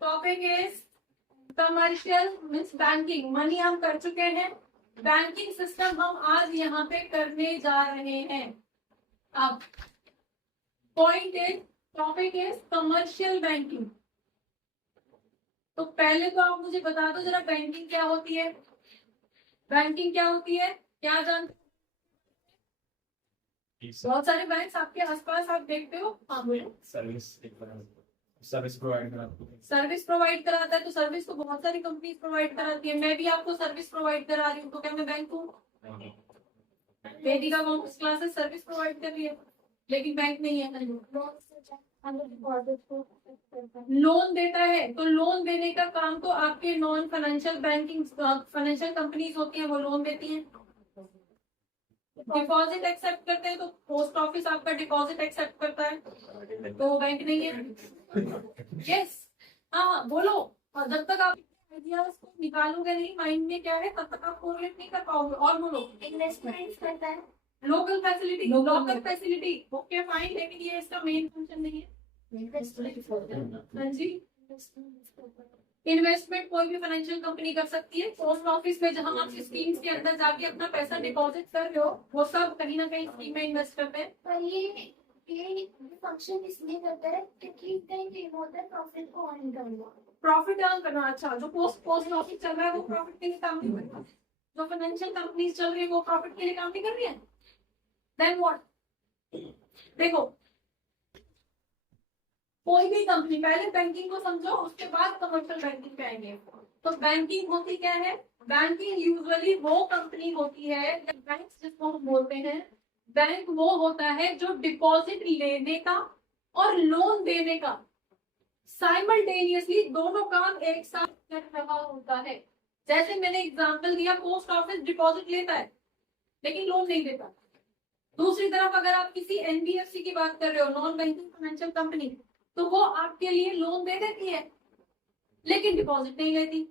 Topic is commercial means banking. Money हम कर चुके हैं, बैंकिंग सिस्टम हम आज यहाँ पे करने जा रहे हैं। अब point is, topic is commercial banking. तो पहले तो आप मुझे बता दो जरा, बैंकिंग क्या होती है? बैंकिंग क्या होती है, क्या जानते? बहुत सारे बैंक आपके आसपास आप देखते हो। हाँ बोलो। सर्विस प्रोवाइड कराता है। सर्विस प्रोवाइड कराता है, तो सर्विस तो बहुत सारी कंपनी प्रोवाइड कराती है। मैं भी आपको सर्विस प्रोवाइड करा रही हूँ, तो क्या मैं बैंक हूँ? वेदिका कॉमर्स क्लासेस सर्विस प्रोवाइड कर रही है, लेकिन बैंक नहीं है। लोन देता है, तो लोन देने का काम तो आपके non financial banking financial companies होती हैं, वो लोन देती हैं। डिपॉजिट एक्सेप्ट करते हैं, तो पोस्ट ऑफिस आपका डिपॉजिट एक्सेप्ट करता है, तो वो बैंक नहीं है। यस, हाँ बोलो। और जब तक आप आइडियाज को निकालोगे नहीं माइंड में क्या है, तब तक आप कोरिलेट नहीं कर पाओगे। और बोलो। इन्वेस्टमेंट करता है, local facility, local facility okay fine, लेकिन ये इसका मेन फंक्शन नहीं है। हाँ जी, इन्वेस्टमेंट कोई भी फाइनेंशियल कंपनी कर सकती है। पोस्ट ऑफिस में जहां आप स्कीम्स के अंदर जाके अपना पैसा डिपॉजिट कर रहे हो, वो सब कहीं ना कहीं स्कीम में इन्वेस्ट करते हैं। पर ये फंक्शन इसलिए करता है क्योंकि कहीं होता है प्रॉफिट को अर्न करना। प्रॉफिट अर्न करना, अच्छा। जो पोस्ट ऑफिस चल रहा है वो प्रॉफिट के लिए काम नहीं कर रहा, जो फाइनेंशियल कंपनीज चल रही है वो प्रॉफिट के लिए काम नहीं कर रही है। Then what? देखो, कोई भी कंपनी, पहले बैंकिंग को समझो, उसके बाद कमर्शियल बैंकिंग पे आएंगे। तो बैंकिंग होती क्या है? बैंकिंग यूजुअली वो कंपनी होती है, बैंक जिसको हम बोलते हैं, बैंक वो होता है जो डिपॉजिट लेने का और लोन देने का साइमल्टेनियसली दोनों काम एक साथ कर रहा होता है। जैसे मैंने एग्जांपल दिया, पोस्ट ऑफिस डिपॉजिट लेता है लेकिन लोन नहीं देता। दूसरी तरफ अगर आप किसी एनबीएफसी की बात कर रहे हो, नॉन बैंकिंग फाइनेंशियल कंपनी, तो वो आपके लिए लोन दे देती है लेकिन डिपॉजिट नहीं लेती।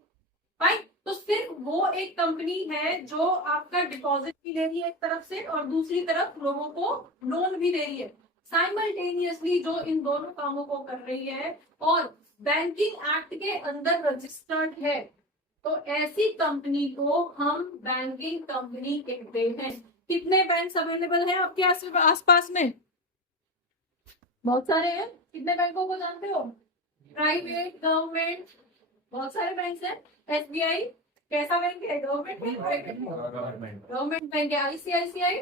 राइट? तो सिर्फ वो एक कंपनी है जो आपका डिपॉजिट भी ले रही है एक तरफ से, और दूसरी तरफ लोगों को लोन भी दे रही है। साइमल्टेनियसली जो इन दोनों कामों को कर रही है और बैंकिंग एक्ट के अंदर रजिस्टर्ड है, तो ऐसी कंपनी को हम बैंकिंग कंपनी कहते हैं। कितने बैंक अवेलेबल हैं आपके आसपास में? बहुत सारे हैं। कितने बैंकों को जानते हो? प्राइवेट, गवर्नमेंट, बहुत सारे बैंक हैं। एसबीआई कैसा बैंक है? गवर्नमेंट है, प्राइवेट है? गवर्नमेंट बैंक है। आईसीआईसीआई,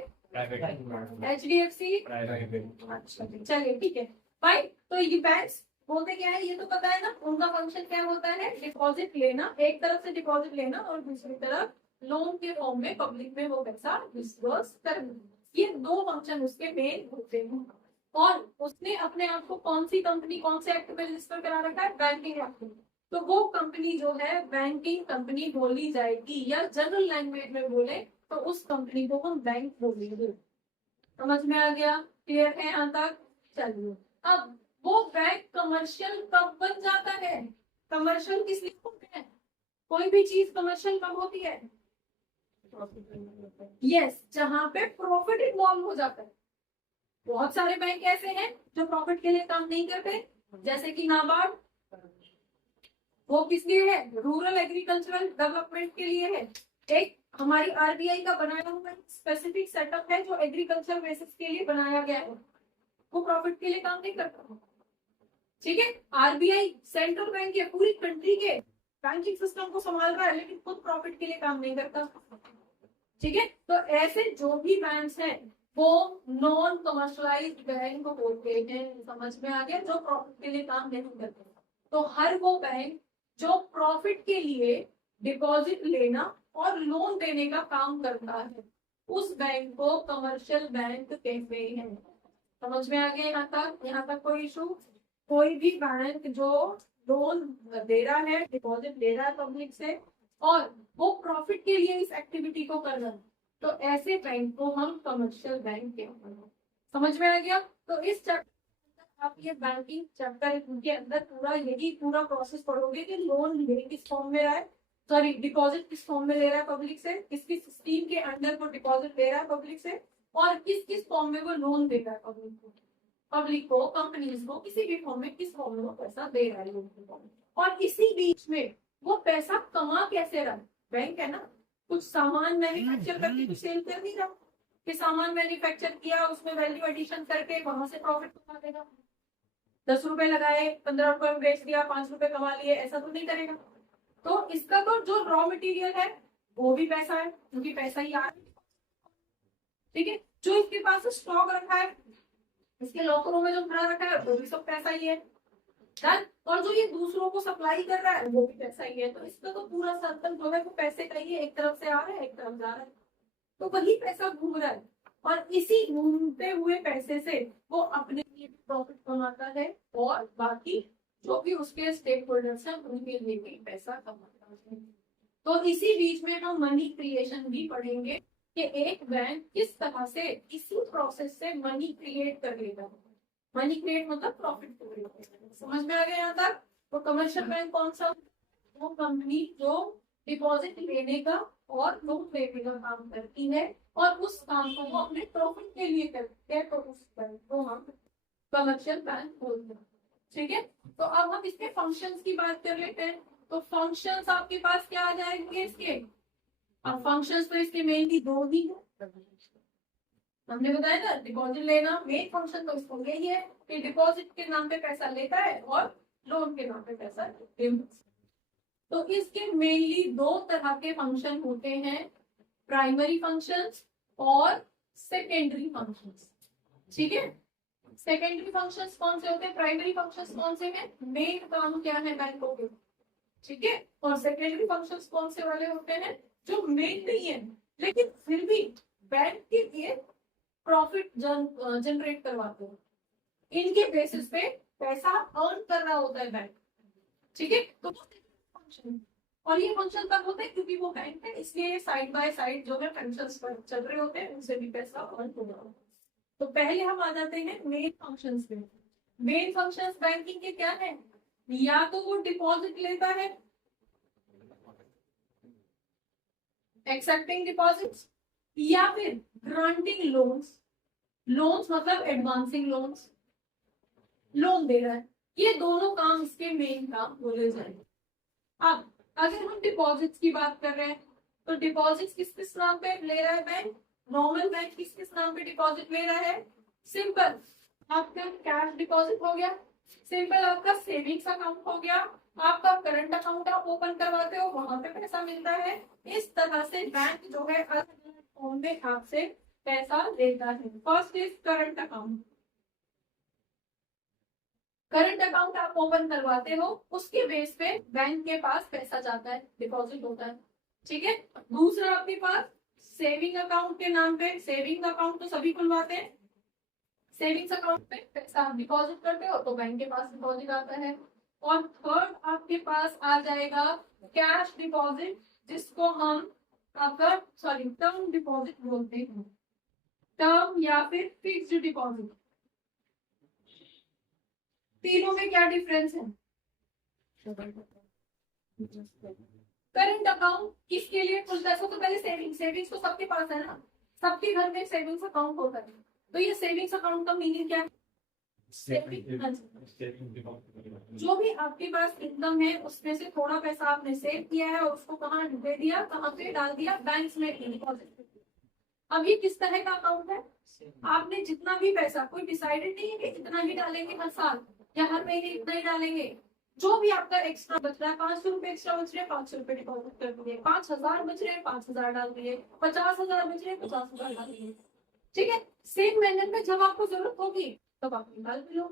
एचडीएफसी, अच्छा चलिए ठीक है भाई। तो ये बैंक्स बोलते क्या है, ये तो पता है ना, उनका फंक्शन क्या होता है? डिपॉजिट लेना, एक तरफ से डिपॉजिट लेना और दूसरी तरफ लोन के फॉर्म में पब्लिक में वो पैसा डिस्बर्स करना। ये दो फंक्शन उसके मेन होते हैं। और उसने अपने आप को कौन सी कंपनी, कौन से एक्ट में रजिस्टर करा रखा है? बैंकिंग एक्ट में। तो वो कंपनी जो है बैंकिंग कंपनी बोली जाएगी, या जनरल लैंग्वेज में बोले तो उस कंपनी को हम बैंक बोलेंगे। समझ में आ गया? क्लियर है यहाँ तक? चलिए, अब वो बैंक कमर्शियल कब बन जाता है? कमर्शियल किस लिए होते हैं? कोई भी चीज कमर्शियल कब होती है? यस, जहां पे प्रॉफिट इन्वॉल्व हो जाता है। बहुत सारे बैंक ऐसे हैं जो प्रॉफिट के लिए काम नहीं करते, जैसे कि नाबार्ड। वो किस लिए है? रूरल एग्रीकल्चरल डेवलपमेंट के लिए है। एक हमारी आरबीआई का बनाया हुआ स्पेसिफिक सेटअप है जो एग्रीकल्चर बेसिस के लिए बनाया गया है, वो प्रॉफिट के लिए काम नहीं करता। ठीक है, आरबीआई सेंट्रल बैंक है, पूरी कंट्री के बैंकिंग सिस्टम को संभाल रहा है, लेकिन खुद प्रॉफिट के लिए काम नहीं करता। ठीक है, तो ऐसे जो भी बैंक हैं वो नॉन कमर्शलाइज्ड बैंक बोलते हैं। समझ में आ गया? जो प्रॉफिट के लिए काम नहीं करते। तो हर वो बैंक जो प्रॉफिट के लिए डिपॉजिट लेना और लोन देने का काम करता है, उस बैंक को कमर्शियल बैंक कहते हैं। समझ में आ गया यहाँ तक? यहाँ तक कोई इशू? कोई भी बैंक जो लोन दे रहा है, डिपॉजिट ले रहा है पब्लिक से, और वो प्रॉफिट के लिए इस एक्टिविटी को कर रहा है, तो ऐसे बैंक को हम कमर्शियल बैंक कहते हैं। समझ में आ गया? तो इस चैप्टर आप ये बैंकिंग चैप्टर के अंदर पूरा यही पूरा प्रोसेस पढ़ोगे कि लोन किस फॉर्म में रहा है, सॉरी डिपॉजिट किस फॉर्म में ले रहा है पब्लिक से, किस किस स्कीम के अंडर वो डिपॉजिट ले रहा है पब्लिक से, और किस किस फॉर्म में वो लोन दे रहा है पब्लिक को, कंपनीज को, किसी भी फॉर्म में किस फॉर्म में वो पैसा दे रहा है लोन को। और इसी बीच में वो पैसा कमा कैसे रहा, बैंक है ना, कुछ सामान मैन्युफैक्चर करके सेल कर नहीं रहा कि सामान मैन्युफैक्चर किया उसमें वैल्यू एडिशन करके वहां से प्रॉफिट कमा देगा, 10 रुपए लगाए 15 रुपए में बेच दिया 5 रुपए कमा लिए, ऐसा तो नहीं करेगा। तो इसका तो जो रॉ मटेरियल है वो भी पैसा है क्योंकि पैसा ही आ रहा है, ठीक है। जो इसके पास स्टॉक रखा है, इसके लॉकरों में जो भरा रखा है वो भी सब पैसा ही है, डन। और जो ये दूसरों को सप्लाई कर रहा है वो भी पैसा ही है। तो इसका तो पूरा सर्कल जो है वो पैसे का ही है, एक तरफ से आ रहा है एक तरफ जा रहा है, तो वही पैसा घूम रहा है। और इसी घूमते हुए पैसे से वो अपने लिए भी प्रॉफिट कमाता है और बाकी जो भी उसके स्टेक होल्डर्स हैं उनके लिए भी पैसा कमाता है। तो इसी बीच में हम मनी क्रिएशन भी पढ़ेंगे कि एक बैंक किस तरह से इसी प्रोसेस से मनी क्रिएट कर लेगा। मनी क्रिएट मतलब प्रॉफिट क्रिएट, समझ में आ गया यहाँ तक। तो कमर्शियल बैंक कौन सा, वो कंपनी जो डिपॉजिट लेने का और लोन लेने का काम करती है और उस काम को वो अपने प्रॉफिट के लिए करती है, तो उस बैंक को हम कमर्शियल बैंक बोलते हैं, ठीक है। तो अब हम इसके फंक्शंस की बात कर लेते हैं। तो फंक्शंस आपके पास क्या आ जाएंगे इसके, अब फंक्शंस तो इसके मेनली दो ही है, हमने बताया था डिपॉजिट लेना मेन फंक्शन तो इसको यही है कि डिपॉजिट के नाम पे पैसा लेता है और लोन के नाम पे पैसा देता है। तो इसके मेनली दो तरह के फंक्शन होते हैं, प्राइमरी फंक्शंस और सेकेंडरी फंक्शंस, ठीक है। सेकेंडरी फंक्शंस कौन से होते हैं, प्राइमरी फंक्शंस कौन से हैं, मेन काम क्या है बैंकों के, ठीक है। और सेकेंडरी फंक्शंस कौन से वाले होते हैं, जो मेन नहीं है लेकिन फिर भी बैंक के लिए प्रॉफिट जनरेट करवाते हैं, इनके बेसिस पे पैसा अर्न कर रहा होता है बैंक, ठीक है। तो फंक्शन, और ये फंक्शन तब होते हैं क्योंकि वो बैंक है, इसलिए साइड बाय साइड जो है फंक्शंस चल रहे होते हैं, उनसे भी पैसा अर्न हो रहा है। तो पहले हम आ जाते हैं मेन फंक्शंस पे। मेन फंक्शंस बैंकिंग के क्या है, या तो वो डिपॉजिट लेता है, एक्सेप्टिंग डिपॉजिट्स, या फिर ग्रांटिंग लोन्स, लोन्स मतलब एडवांसिंग लोन्स, लोन दे रहा है। ये दोनों काम इसके मेन काम बोले जाएंगे। अब अगर हम डिपॉजिट्स की बात कर रहे हैं तो डिपॉजिट्स किस किस नाम पे ले रहा है बैंक, नॉर्मल बैंक किस किस नाम पे डिपॉजिट ले रहा है, सिंपल आपका कैश डिपॉजिट हो गया, सिंपल आपका सेविंग्स अकाउंट हो गया, आपका करंट अकाउंट आप ओपन करवाते हो वहां पे पैसा मिलता है। इस तरह से बैंक जो है अलग अलग फॉर्म में आपसे पैसा लेता है। First is current account, current account आप ओपन करवाते हो उसके बेस पे बैंक के पास पैसा जाता है, डिपॉजिट होता है, ठीक है। दूसरा आपके पास सेविंग अकाउंट के नाम पे, सेविंग अकाउंट तो सभी खुलवाते हैं, सेविंग्स अकाउंट पे पैसा आप डिपॉजिट करते हो तो बैंक के पास डिपॉजिट आता है। और थर्ड आपके पास आ जाएगा कैश डिपॉजिट, जिसको हम आपका टर्म डिपॉजिट बोलते हैं, टर्म या फिर फिक्स्ड डिपॉजिट। तीनों में क्या डिफरेंस है, करंट अकाउंट किसके लिए खुलता है, सबसे पहले सेविंग्स, सेविंग्स तो सबके पास है ना, सबके घर में सेविंग्स अकाउंट होता है। तो ये सेविंग्स अकाउंट का मीनिंग क्या है, जो भी आपके पास इनकम है उसमें से थोड़ा पैसा आपने सेव किया है और उसको कहाँ दे दिया, कहाँ पे डाल दिया, बैंक में डिपॉजिट। अब ये किस तरह का अकाउंट है, आपने जितना भी पैसा, कोई डिसाइडेड नहीं है कि इतना ही डालेंगे हर साल या हर महीने इतना ही डालेंगे, जो भी आपका एक्स्ट्रा बच रहा है, 500 रुपए एक्स्ट्रा बच रहे हैं 500 रुपए डिपॉजिट कर दिए, 5000 बच रहे हैं 5000 डाल दिए, 50,000 बच रहे हैं 50,000 डाल दिए, ठीक है। सेम मैनर में जब आपको जरूरत होगी तब आप निकाल भी लो,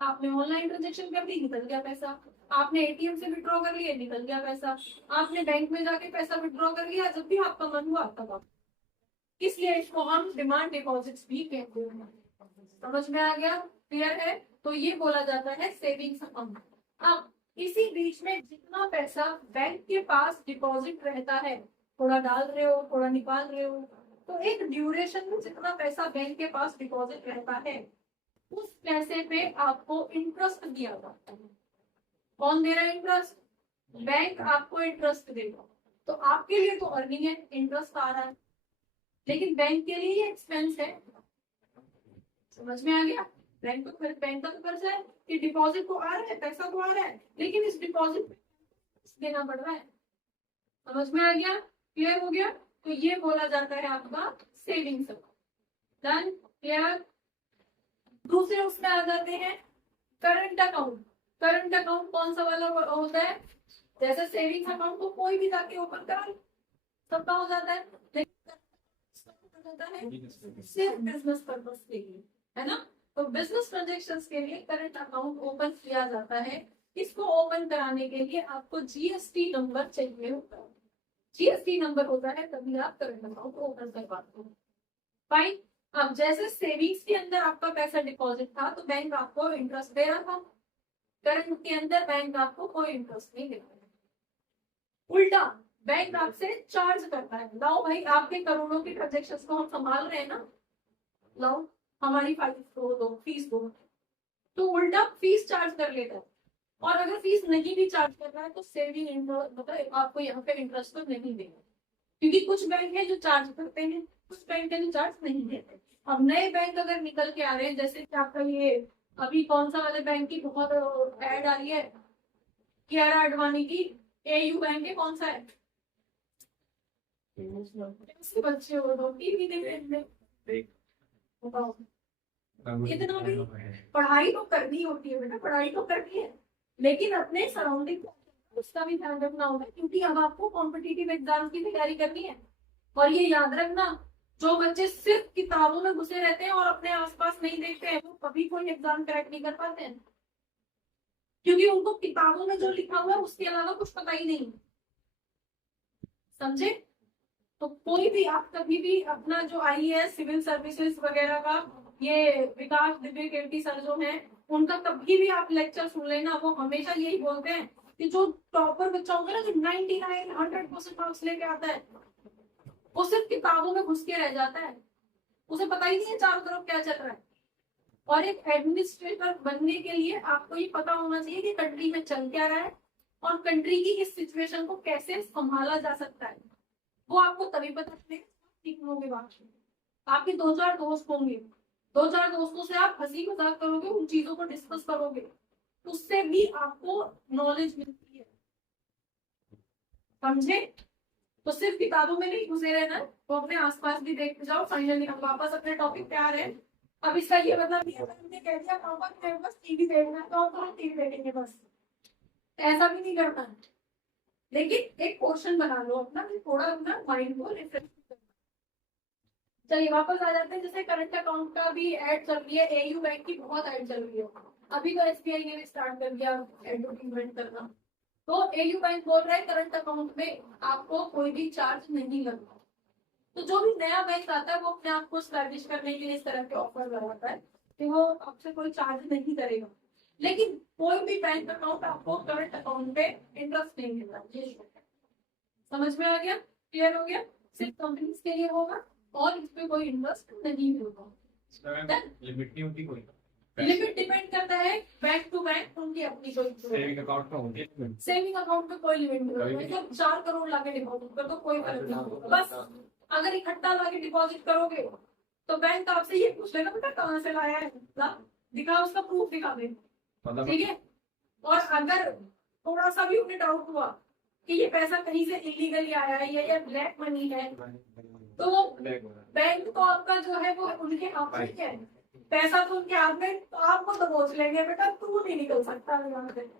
आपने ऑनलाइन ट्रांजेक्शन कर दी निकल गया पैसा, आपने एटीएम से विड्रॉ कर लिया निकल गया पैसा, आपने बैंक में जाके पैसा विड्रॉ कर लिया, जब भी आपका मन हुआ तब आप, इसलिए इसको हम डिमांड डिपॉजिट्स भी कहते हैं। समझ में आ गया, क्लियर है। तो ये बोला जाता है सेविंग्स अकाउंट। अब इसी बीच में जितना पैसा बैंक के पास डिपॉजिट रहता है, थोड़ा डाल रहे हो थोड़ा निकाल रहे हो, तो एक ड्यूरेशन में जितना पैसा बैंक के पास डिपॉजिट रहता है उस पैसे पे आपको इंटरेस्ट दिया जाता है। कौन दे रहा है इंटरेस्ट, बैंक आपको इंटरेस्ट देगा। तो आपके लिए तो अर्निंग है, इंटरेस्ट आ रहा है, लेकिन बैंक के लिए ये एक्सपेंस है। समझ में आ गया, बैंक का तो खर्चा है कि डिपॉजिट को आ रहा है, पैसा को आ रहा है, लेकिन इस डिपॉजिट देना पड़ रहा है। समझ में आ गया? क्लियर हो गया? तो ये बोला जाता है आपका सेविंग्स अकाउंट। डन? क्लियर? दूसरे उसमें आ जाते हैं करंट अकाउंट। करंट अकाउंट कौन सा वाला होता है? जैसे सेविंग्स अकाउंट को कोई भी जाके ओपन करा सबका हो जाता है, लेकिन होता है सिर्फ बिजनेस पर्पस के लिए, है ना? तो बिजनेस ट्रांजेक्शंस के लिए करंट अकाउंट ओपन किया जाता है। इसको ओपन कराने के लिए आपको जीएसटी नंबर चाहिए होता है। जीएसटी नंबर होता है तभी आप करंट अकाउंट ओपन कर पाते हो। फाइन। अब जैसे सेविंग्स के अंदर आपका पैसा डिपॉजिट था तो बैंक आपको इंटरेस्ट दे रहा था, करंट के अंदर बैंक आपको कोई इंटरेस्ट नहीं दे रहा है, उल्टा बैंक आपसे चार्ज करता है। लाओ भाई, आपके करोड़ों के ट्रांजेक्शन को हम संभाल रहे हैं ना, लाओ हमारी फीस दो, तो उल्टा फीस चार्ज कर लेता है। और अगर फीस नहीं भी चार्ज कर रहा है तो सेविंग इंटरेस्ट मतलब आपको यहाँ पे इंटरेस्ट तो नहीं देगा, क्योंकि कुछ बैंक है जो चार्ज करते हैं, कुछ बैंक है जो चार्ज नहीं देते। अब नए बैंक अगर निकल के आ रहे हैं, जैसे कि आपका ये अभी कौन सा वाले बैंक की बहुत ऐड आ रही है, कियारा आडवाणी की, एयू बैंक है, कौन सा है? बच्चे हो टीवी देख रहे हैं, बताओ। इतना भी पढ़ाई तो करनी होती है बेटा, पढ़ाई तो करनी है, लेकिन अपने सराउंडिंग उसका भी ध्यान रखना होगा, क्योंकि अब आपको कॉम्पिटिटिव एग्जाम की तैयारी करनी है। और ये याद रखना, जो बच्चे सिर्फ किताबों में घुसे रहते हैं और अपने आसपास नहीं देखते हैं, वो कभी कोई एग्जाम क्रैक नहीं कर पाते हैं, क्योंकि उनको किताबों में जो लिखा हुआ है उसके अलावा कुछ पता ही नहीं। समझे? तो कोई भी आप कभी भी अपना जो आईएएस सिविल सर्विसेज वगैरह का ये विकास दिव्य कीर्ति सर जो है, उनका कभी भी आप लेक्चर सुन लेना, वो हमेशा यही बोलते हैं कि जो टॉपर बच्चा होगा ना, जो 99-100% मार्क्स लेके आता है, वो सिर्फ किताबों में घुस के रह जाता है, उसे पता ही नहीं है चारों तरफ क्या चल रहा है। और एक एडमिनिस्ट्रेटर बनने के लिए आपको ये पता होना चाहिए कि कंट्री में चल क्या रहा है और कंट्री की इस सिचुएशन को कैसे संभाला जा सकता है। वो आपको तभी पता चलेगा आपके 2-4 दोस्त होंगे, 2-4 दोस्तों से आप हंसी मजाक करोगे, उन चीजों को डिस्कस करोगे, उससे भी आपको नॉलेज मिलती है। समझे? तो सिर्फ किताबों में नहीं घुसे रहना, तो अपने आसपास भी देखते जाओ। फाइनली हम वापस अपने टॉपिक पे आ रहे हैं। अब इसका ये मतलब नहीं है हमने कह दिया पापा कि बस टीवी देखना है तो हम टीवी देखेंगे, बस ऐसा भी नहीं करना है। लेकिन एक पोर्शन बना लो अपना, थोड़ा अपना माइंड को रिफ्रेश करना। चलिए वापस आ जाते हैं। जैसे करंट अकाउंट का भी ऐड चल रही है, एयू बैंक की बहुत ऐड चल रही है, अभी तो एसबीआई ने भी स्टार्ट कर दिया एडवर्टाइजमेंट करना। तो एयू बैंक बोल रहा है करंट अकाउंट में आपको कोई भी चार्ज नहीं लगता। तो जो भी नया बैंक आता है वो अपने आप को स्टैब्लिश करने के लिए इस तरह के ऑफर लगाता है कि वो आपसे कोई चार्ज नहीं करेगा, लेकिन कोई भी बैंक अकाउंट आपको करंट अकाउंट पे इंटरेस्ट नहीं देता। ये समझ में आ गया? क्लियर हो गया? सिर्फ कंपनीज के लिए होगा और इस पे कोई इंटरेस्ट नहीं होगा। लिमिट नहीं होती कोई? लिमिट डिपेंड करता है बैंक टू बैंक, उनकी अपनी कोई सेविंग अकाउंट में होती है। सेविंग अकाउंट में कोई लिमिट नहीं होगा। मतलब 4 करोड़ लाके डिपॉजिट कर दो, कोई फर्क नहीं होगा। बस अगर इकट्ठा लाके डिपॉजिट करोगे तो बैंक आपसे ये पूछ लेगा बेटा कहाँ से लाया है, दिखा, उसका प्रूफ दिखा दे, ठीक है? और अगर थोड़ा सा भी उन्हें डाउट हुआ कि ये पैसा कहीं से इलीगली आया है या ये ब्लैक मनी है, तो बैंक को आपका जो है वो उनके हाथ में है, पैसा तो उनके हाथ में, तो आपको तो दबोच लेंगे बेटा, तू नहीं निकल सकता यहाँ से,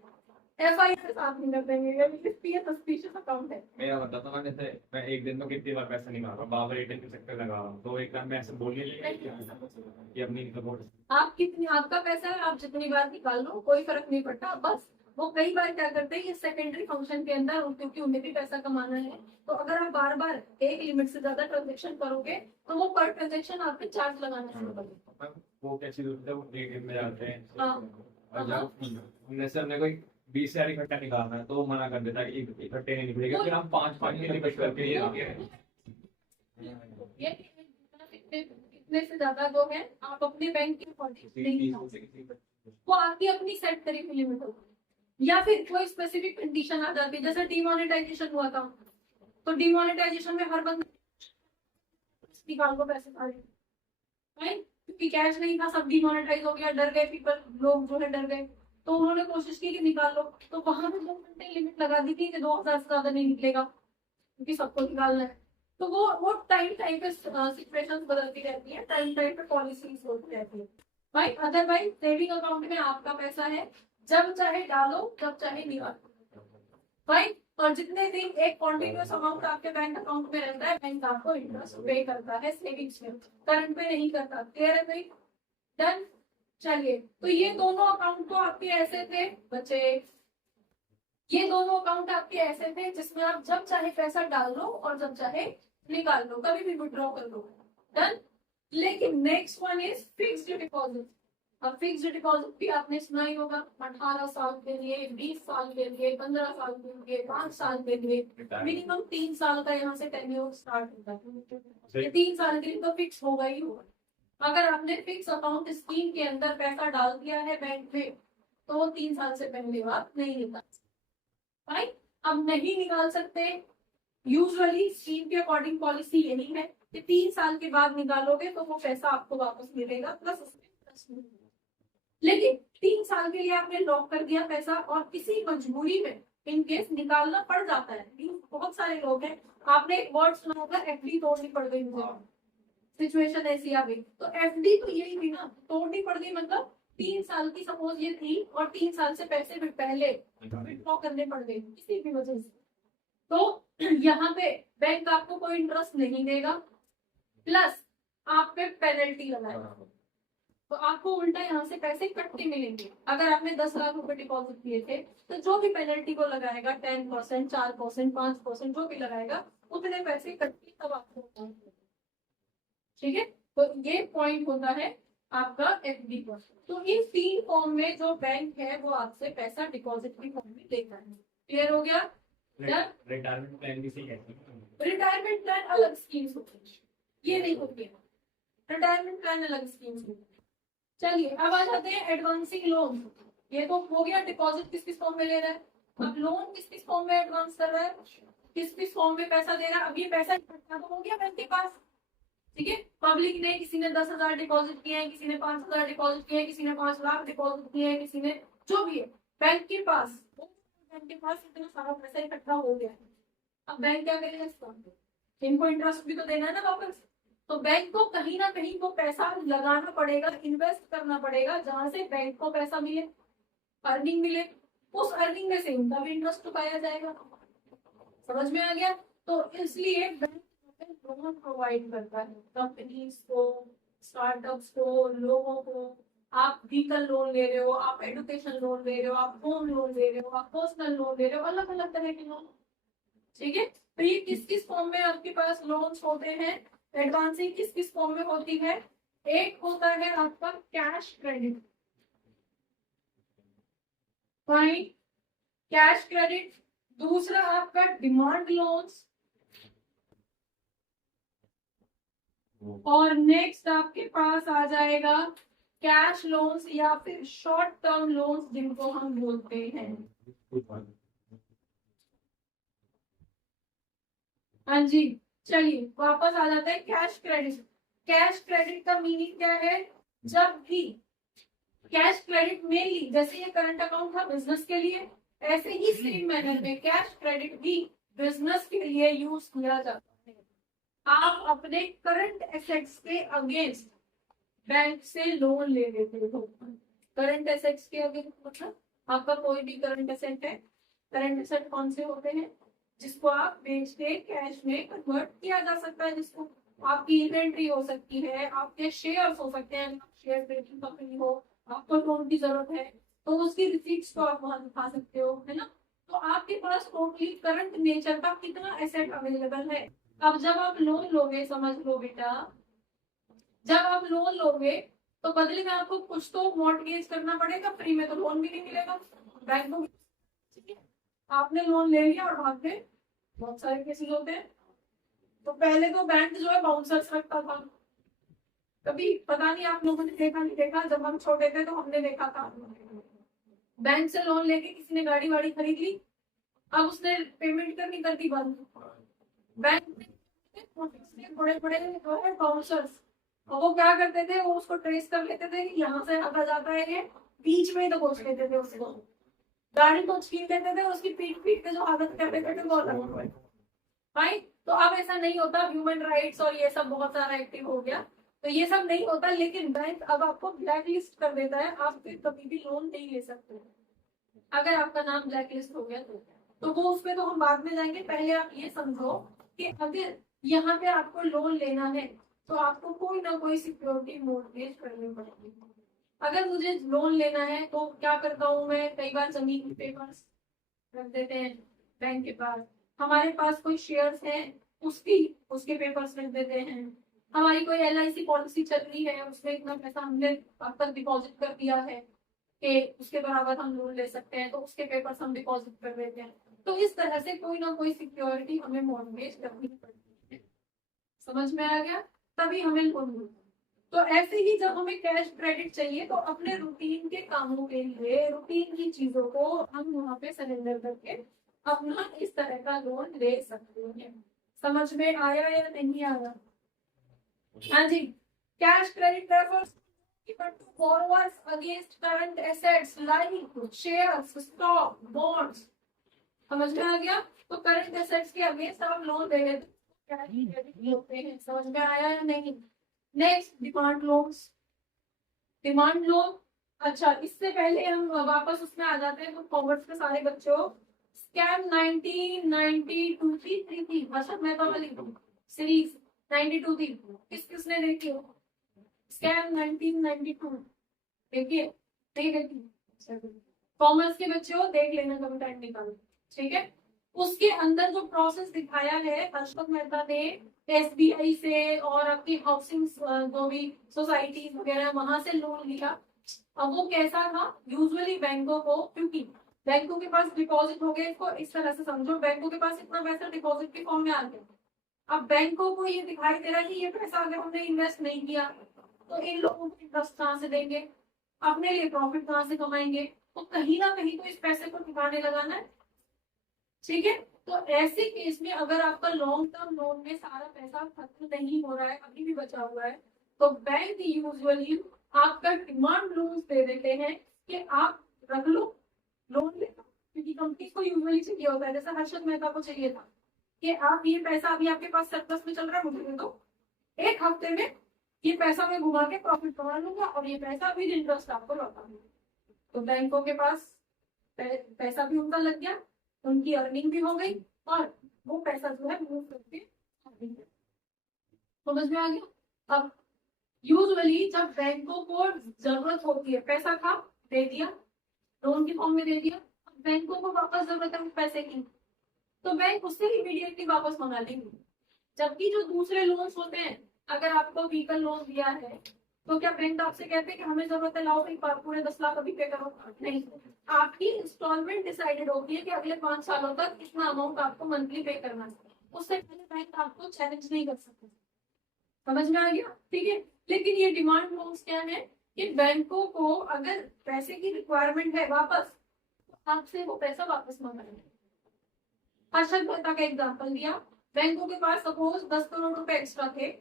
एफआईआर साथ नहीं कर देंगे, सस्पिशियस अकाउंट है। मेरा मतलब था जैसे मैं एक दिन में कितनी बार पैसा निकाल रहा हूँ, बाबर एटीएम के चक्कर लगा रहा हूँ, तो एक बार मैं ऐसे बोलने लगे अपनी सपोर्ट आप कितनी, आपका पैसा है, आप जितनी बार निकाल लो कोई फर्क नहीं पड़ता। बस वो कई बार क्या करते हैं, ये सेकेंडरी फंक्शन के अंदर, क्योंकि उन्हें भी पैसा कमाना है, तो अगर आप बार बार एक लिमिट से ज्यादा ट्रांजेक्शन करोगे तो वो पर ट्रांजेक्शन आप पे चार्ज लगाना शुरू कर देंगे। वो कैसी होती है, वो एटीएम में जाते हैं हाँ। और जब उनमें से हमने कोई 20,000 इकट्ठा निकालना है तो वो मना कर देता है कि इकट्ठे नहीं निकलेगा, फिर हम 5-5 के निकट करके ये इतने से ज्यादा जो है आप अपने बैंक की वो आपकी अपनी सेट करी हुई लिमिट होगी, या फिर कोई स्पेसिफिक कंडीशन आ जाती है। जैसे डिमोनेटाइजेशन हुआ था, तो डिमोनेटाइजेशन में हर बंदा निकाल को पैसे सारे, क्योंकि कैश नहीं था, सब डिमोनेटाइज हो गया, डर गए पीपल, लोग जो है डर गए, तो उन्होंने कोशिश की कि निकाल लो, तो वहां पे 2 घंटे लिमिट लगा दी थी कि 2000 से ज्यादा नहीं निकलेगा क्योंकि सबको निकालना है। तो वो टाइम टाइम पे सिचुएशन बदलती रहती है, टाइम टाइम पे पॉलिसीज होती रहती है भाई। अदरवाइज सेविंग अकाउंट में आपका पैसा है, जब चाहे डालो जब चाहे निकालो भाई। और जितने दिन एक कॉन्टिन्यूस अमाउंट आपके बैंक अकाउंट में रहता है, बैंक आपको इंटरेस्ट पे करता है सेविंग्स में, करंट पे नहीं करता। क्लियर है भाई? डन। चलिए, तो ये दोनों अकाउंट तो आपके ऐसे थे बच्चे, ये दोनों अकाउंट आपके ऐसे थे जिसमें आप जब चाहे पैसा डाल लो और जब चाहे निकाल लो, कभी भी विड्रॉ कर लो। डन। लेकिन next one is fixed deposit. अब फिक्स्ड डिपॉजिट भी आपने सुना ही होगा, 18 साल के लिए, 20 साल के लिए, 15 साल के लिए, 5 साल के लिए, मिनिमम 3 साल का यहाँ से टेन्योर स्टार्ट होता है। ये 3 साल के लिए तो फिक्स होगा ही होगा। अगर आपने फिक्स अकाउंट स्कीम के अंदर पैसा डाल दिया है बैंक में, तो वो 3 साल से पहले बात नहीं निकाल सकते भाई। अब नहीं निकाल सकते, यूजुअली स्कीम के अकॉर्डिंग पॉलिसी यही है कि 3 साल के बाद निकालोगे तो वो पैसा आपको वापस मिलेगा प्लस उसमें इंटरेस्ट मिलेगा। लेकिन 3 साल के लिए आपने लॉक कर दिया पैसा और किसी मजबूरी में इन केस निकालना पड़ जाता है, बहुत सारे लोग हैं, आपने एक वर्ड सुना होगा एफडी तोड़नी पड़ गई मुझे, सिचुएशन ऐसी आ गई। तो एफडी तो यही थी ना, तोड़नी पड़ गई मतलब 3 साल की सपोज ये थी और 3 साल से पैसे भी पहले विड्रॉ करने पड़ गए किसी भी वजह से, तो यहाँ पे बैंक आपको कोई इंटरेस्ट नहीं देगा, प्लस आप पे पेनल्टी लगाएगा। तो आपको उल्टा यहाँ से पैसे कटते मिलेंगे। अगर आपने 10 लाख रुपए डिपॉजिट किए थे तो जो भी पेनल्टी को लगाएगा 10%, 4%, 5% जो भी लगाएगा उतने पैसे कटके तब आपको। ठीक है, तो ये पॉइंट होता है आपका एफडी पर। तो इन 3 फॉर्म में जो बैंक है वो आपसे पैसा डिपॉजिट की फॉर्म में लेता है। क्लियर हो गया? रिटायरमेंट प्लान भी सही है। रिटायरमेंट प्लान अलग स्कीम्स होती है, ये नहीं होती है। रिटायरमेंट प्लान अलग स्कीम्स होती है। चलिए, अब आ जाते हैं एडवांसिंग लोन। ये तो हो गया डिपॉजिट किस किस फॉर्म में ले रहा है, अब लोन किस किस फॉर्म में एडवांस कर रहा है, किस किस फॉर्म में पैसा दे रहा है। अब ये पैसा इकट्ठा तो हो गया बैंक के पास, ठीक है। पब्लिक ने, किसी ने 10,000 डिपॉजिट किए हैं, किसी ने 5,000 डिपॉजिट किए हैं, किसी ने 5 लाख डिपॉजिट किए हैं, किसी ने जो भी है, बैंक के पास इतना सारा पैसा इकट्ठा हो गया है। अब बैंक क्या करेगा इसका, इनको इंटरेस्ट भी तो देना है ना वापस। तो बैंक को कहीं ना कहीं वो पैसा लगाना पड़ेगा, इन्वेस्ट करना पड़ेगा, जहां से बैंक को पैसा मिले, अर्निंग मिले, उस अर्निंग में से इनका भी इंटरेस्ट चुकाया जाएगा। समझ में आ गया? तो इसलिए बैंक लोन प्रोवाइड करता है कंपनीज को, स्टार्टअप्स को, लोगों को। आप व्हीकल लोन ले रहे हो, आप एजुकेशन लोन ले रहे हो, आप होम लोन ले रहे हो, आप पर्सनल लोन ले रहे हो, अलग अलग तरह के लोन। ठीक है, तो ये किस किस फॉर्म में आपके पास लोन्स होते हैं, एडवांसिंग किस किस फॉर्म में होती है। एक होता है आपका cash credit, fine, cash credit. दूसरा आपका डिमांड लोन्स, और नेक्स्ट आपके पास आ जाएगा कैश लोन्स या फिर शॉर्ट टर्म लोन्स जिनको हम बोलते हैं। हाँ जी, चलिए वापस आ जाते हैं कैश क्रेडिट। कैश क्रेडिट का मीनिंग क्या है, जब भी कैश क्रेडिट मेनली, जैसे ये करंट अकाउंट था बिजनेस के लिए, ऐसे ही सेम मैनर में कैश क्रेडिट भी बिजनेस के लिए यूज किया जाता है। आप अपने करंट एसेट्स के अगेंस्ट बैंक से लोन ले लेते हो। करंट एसेट्स के अगेंस्ट मतलब आपका कोई भी करंट एसेट है। करंट एसेट कौन से होते हैं, जिसको आप बेच के कैश में कन्वर्ट किया जा सकता है, जिसको आपकी इन्वेंट्री हो सकती है, आपके शेयर्स हो सकते हैं, शेयर ट्रेडिंग कंपनी हो, आपको लोन की जरूरत है तो उसकी रिसीट्स को आप वहां दिखा सकते हो, है ना। तो आपके पास टोटली करंट नेचर का कितना एसेट अवेलेबल है। अब जब आप लोन लोगे, समझ लो बेटा, जब आप लोन लोगे तो बदले में आपको कुछ तो मॉर्टगेज करना पड़ेगा, फ्री में तो लोन भी नहीं मिलेगा बैंक को। आपने लोन ले लिया और भाग गए, बहुत सारे केसेस होते हैं। तो पहले तो बैंक जो है बाउंसर्स रखता था, कभी पता नहीं आप लोगों ने देखा नहीं देखा, जब हम छोटे थे तो हमने देखा था, बैंक से लोन लेके किसी ने गाड़ी वाड़ी खरीद ली, अब उसने पेमेंट करनी कर दी बंद। बैंक में बड़े बड़े जो है बाउंसर्स, और वो क्या करते थे, वो उसको ट्रेस कर लेते थे कि यहाँ से अगर जाता है ये बीच में ही तो कोच लेते थे उसको, गाड़ी को छीन लेते थे, उसकी पीट पीट के जो हालत कर देते थे वो अलग है भाई। तो अब ऐसा नहीं होता, ह्यूमन राइट्स और ये सब बहुत सारा एक्टिव हो गया, तो ये सब नहीं होता। लेकिन बैंक अब आपको ब्लैक लिस्ट कर देता है, आप फिर कभी भी लोन नहीं ले सकते अगर आपका नाम ब्लैक लिस्ट हो गया तो वो उसमें तो हम बाद में जाएंगे। पहले आप ये समझो कि अगर यहाँ पे आपको लोन लेना है तो आपको कोई ना कोई सिक्योरिटी मोर्टगेज करनी पड़ेगी। अगर मुझे लोन लेना है तो क्या करता हूँ मैं, कई बार जमीन के पेपर्स रख देते हैं बैंक के पास, हमारे पास कोई शेयर्स हैं उसके पेपर्स रख देते हैं, हमारी कोई LIC पॉलिसी चल रही है उसमें इतना पैसा हमने अब तक डिपॉजिट कर दिया है कि उसके बराबर हम लोन ले सकते हैं, तो उसके पेपर्स हम डिपॉजिट कर देते हैं। तो इस तरह से कोई ना कोई सिक्योरिटी हमें मॉर्गेज करनी पड़ती है। समझ में आ गया? तभी हमें लोन मिलता है। तो ऐसे ही जब हमें कैश क्रेडिट चाहिए तो अपने रूटीन के कामों के लिए, रूटीन की चीजों को हम वहां पे सरेंडर करके अपना इस तरह का लोन ले सकते हैं। समझ में आया या नहीं आया? हाँ जी। Cash credit refers to borrowers against current assets like shares, stock, bonds। समझ में आ गया? तो करंट एसेट्स के अगेंस्ट आप लोन दे रहे तो कैश क्रेडिट होते हैं। समझ में आया या नहीं? Next, demand loans. Demand loan, अच्छा इससे पहले हम वापस उसमें आ जाते हैं तो कॉमर्स के सारे बच्चों, स्कैम 1992 थी मतलब मैं तो वाली सीरीज 92 थी, किसने देखी हो? स्कैम 1992 देखिए, नहीं देखी? कॉमर्स के बच्चे हो, देख लेना कभी टाइम निकालो, ठीक है। उसके अंदर जो प्रोसेस दिखाया है हर्षद मेहता ने SBI से और आपकी हाउसिंग जो भी सोसाइटी वगैरह वहां से लोन लिया। अब वो कैसा था, यूजुअली बैंकों को, क्योंकि बैंकों के पास डिपॉजिट हो गए, इसको इस तरह से समझो, बैंकों के पास इतना पैसा डिपॉजिट के फॉर्म में आ गया। अब बैंकों को ये दिखाई दे रहा है कि ये पैसा अगर हमने इन्वेस्ट नहीं किया तो इन लोगों को इंटरेस्ट कहाँ से देंगे, अपने लिए प्रॉफिट कहाँ से कमाएंगे, तो कहीं ना कहीं तो इस पैसे को ठिकाने लगाना है, ठीक है। तो ऐसे केस में अगर आपका लॉन्ग टर्म लोन में सारा पैसा खत्म नहीं हो रहा है, अभी भी बचा हुआ है, तो बैंक यूजुअली आपका डिमांड लोन दे देते हैं कि आप रख लो, लोन ले लो, क्योंकि कंपनी को यूजुअली चाहिए होता है, जैसा हर्षद मेहता को चाहिए था कि आप ये पैसा अभी आपके पास सरप्लस में चल रहा है, मुझे दे दो, एक हफ्ते में ये पैसा मैं घुमा के प्रॉफिट कमा लूंगा और ये पैसा भी इंटरेस्ट आपको लौटा दूंगा। तो बैंकों के पास पैसा भी उनका लग गया, उनकी अर्निंग भी हो गई और वो पैसा जो है मूव करके समझ में आ गया। अब यूजुअली जब बैंकों को जरूरत होती है, पैसा था दे दिया, लोन के फॉर्म में दे दिया, अब बैंकों को वापस जरूरत है पैसे की, तो बैंक उससे इमीडिएटली वापस मंगा लेंगे। जबकि जो दूसरे लोन्स होते हैं, अगर आपको व्हीकल लोन दिया है तो क्या बैंक आपसे कहते हैं कि हमें जरूरत है, लाओ एक बार पूरे 10 लाख अभी पे करो? नहीं, आपकी इंस्टॉलमेंट डिसाइडेड होती है कि अगले 5 सालों तक कितना अमाउंट आपको मंथली पे करना है, उससे पहले बैंक आपको चैलेंज नहीं कर सकते। समझ में आ गया? ठीक है। लेकिन ये डिमांड लोन्स क्या है कि बैंकों को अगर पैसे की रिक्वायरमेंट है वापस, तो आपसे वो पैसा वापस मांगेंगे। हर्षद मेहता का एग्जाम्पल दिया, बैंकों के पास सपोज 10 करोड़ रुपए एक्स्ट्रा थे,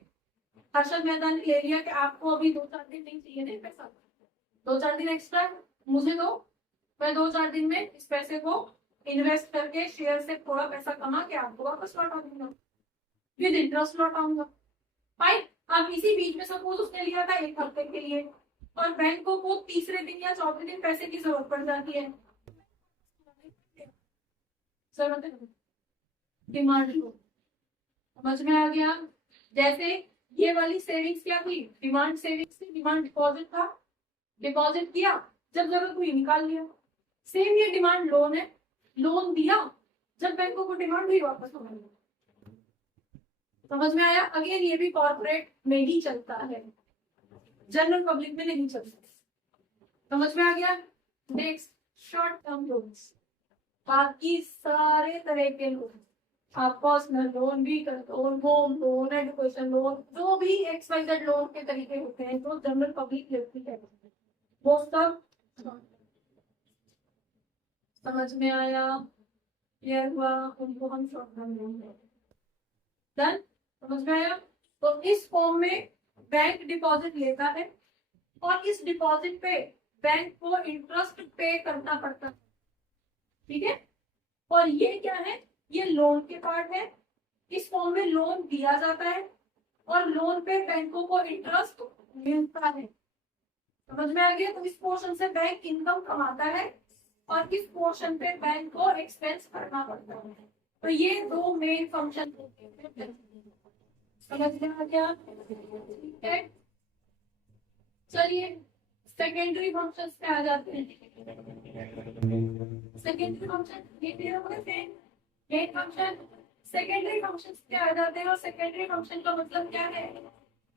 हर्षद मेहता ने ले लिया कि आपको अभी 2-4 दिन नहीं चाहिए ना पैसा, 2-4 दिन एक्स्ट्रा मुझे दो, मैं 2-4 दिन में इस पैसे को इन्वेस्ट करके शेयर से थोड़ा पैसा कमा के आपको वापस लौटा दूंगा, विद इंटरेस्ट लौटाऊंगा। फाइन। अब इसी बीच में सपोज उसने लिया था 1 हफ्ते के लिए और बैंकों को तीसरे दिन या चौथे दिन पैसे की जरूरत पड़ जाती है, जरूरत है डिमांड लोन। समझ में आ गया? जैसे ये वाली सेविंग्स क्या थी, डिमांड सेविंग्स थी, डिमांड डिपॉजिट था, डिपॉजिट किया, जब जरूरत हुई निकाल लिया। सेम ये डिमांड लोन है, लोन दिया, जब बैंकों को डिमांड हुई वापस हो गया। समझ में आया? अगेन ये भी कॉर्पोरेट में ही चलता है, जनरल पब्लिक में नहीं चलता। समझ में आ गया? Next, short term loans. बाकी सारे तरह के लोन, आप personal loan, vehicle loan, home loan, education loan, जो भी XYZ लोन के तरीके होते हैं जो जनरल पब्लिक लेती है, वो सब समझ में आया? क्लियर हुआ? उनको हम शॉर्ट टर्म लोन डन। समझ में आया? तो इस फॉर्म में बैंक डिपॉजिट लेता है और इस डिपॉजिट पे बैंक को इंटरेस्ट पे करना पड़ता है, ठीक है। और ये क्या है, ये लोन के पार्ट है। इस फॉर्म में लोन दिया जाता है और लोन पे बैंकों को इंटरेस्ट मिलता है। समझ में आ गया? तो इस पोर्शन से बैंक इनकम कमाता है और इस पोर्शन पे बैंक को एक्सपेंस करना पड़ता है। तो ये दो मेन फंक्शन होते हैं। समझ में आ गया? ठीक है, चलिए सेकेंडरी फंक्शन पे आ जाते हैं। Secondary function main function secondary function पे आ जाते हैं। और सेकेंडरी फंक्शन का मतलब क्या है